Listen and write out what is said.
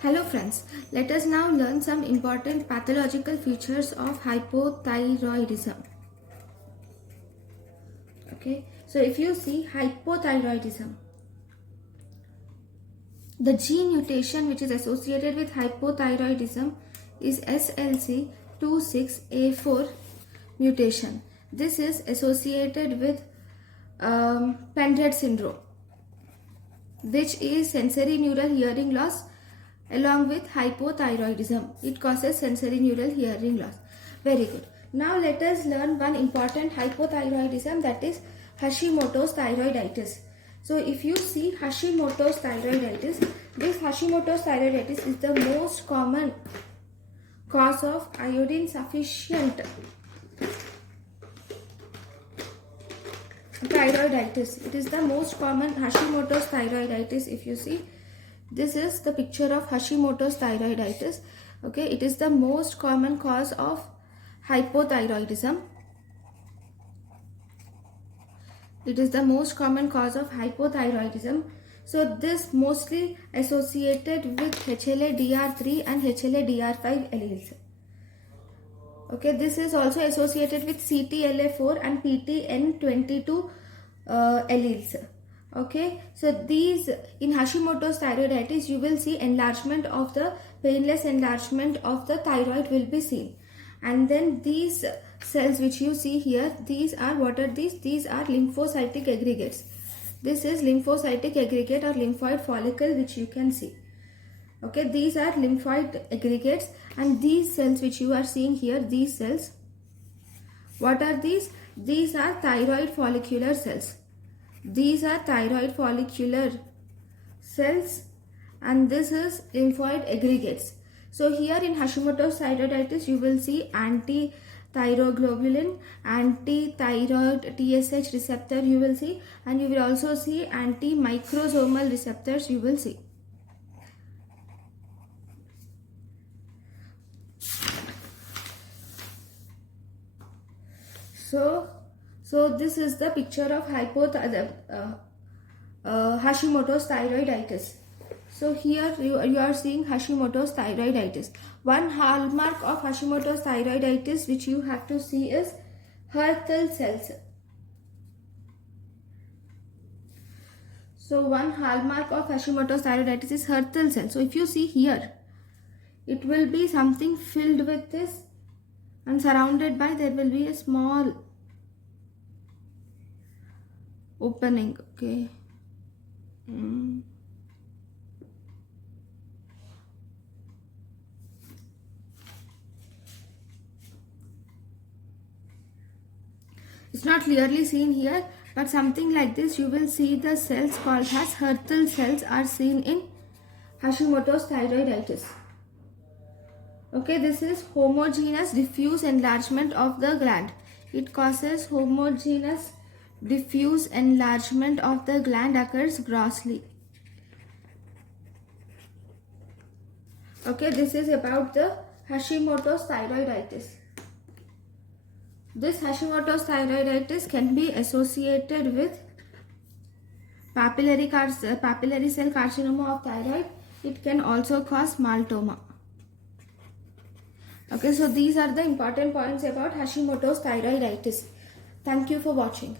Hello friends, let us now learn some important pathological features of hypothyroidism. Okay, so if you see hypothyroidism, the gene mutation which is associated with hypothyroidism is SLC26A4 mutation. This is associated with Pendred syndrome, which is sensory neural hearing loss along with hypothyroidism. It causes sensory neural hearing loss. Very good. Now let us learn one important hypothyroidism, that is Hashimoto's thyroiditis. So if you see Hashimoto's thyroiditis, this Hashimoto's thyroiditis is the most common cause of iodine sufficient thyroiditis. It is the most common Hashimoto's thyroiditis. If you see, this is the picture of Hashimoto's thyroiditis. Okay, it is the most common cause of hypothyroidism. It is the most common cause of hypothyroidism. So this mostly associated with HLA-DR3 and HLA-DR5 alleles. Okay, this is also associated with CTLA4 and PTN22 alleles. Okay, so these in Hashimoto's thyroiditis you will see enlargement of the painless enlargement of the thyroid will be seen, and then these cells which you see here, these are, what are these? These are lymphocytic aggregates. This is lymphocytic aggregate or lymphoid follicle which you can see. Okay, these are lymphoid aggregates, and these cells which you are seeing here, these cells, what are these? These are thyroid follicular cells. These are thyroid follicular cells, and this is lymphoid aggregates. So here in Hashimoto's thyroiditis you will see anti-thyroglobulin, anti-thyroid TSH receptor you will see, and you will also see anti-microsomal receptors you will see. So this is the picture of Hashimoto's thyroiditis. So here you are seeing Hashimoto's thyroiditis. One hallmark of Hashimoto's thyroiditis which you have to see is Hürthle cells. So one hallmark of Hashimoto's thyroiditis is Hürthle cells. So if you see here, it will be something filled with this, and surrounded by there will be a small opening. Okay. It's not clearly seen here, but something like this you will see. The cells called as Hürthle cells are seen in Hashimoto's thyroiditis. Okay, this is homogeneous diffuse enlargement of the gland. It causes homogeneous diffuse enlargement of the gland, occurs grossly. Okay, this is about the Hashimoto's thyroiditis. This Hashimoto's thyroiditis can be associated with papillary cell carcinoma of thyroid. It can also cause maltoma. Okay, so these are the important points about Hashimoto's thyroiditis. Thank you for watching.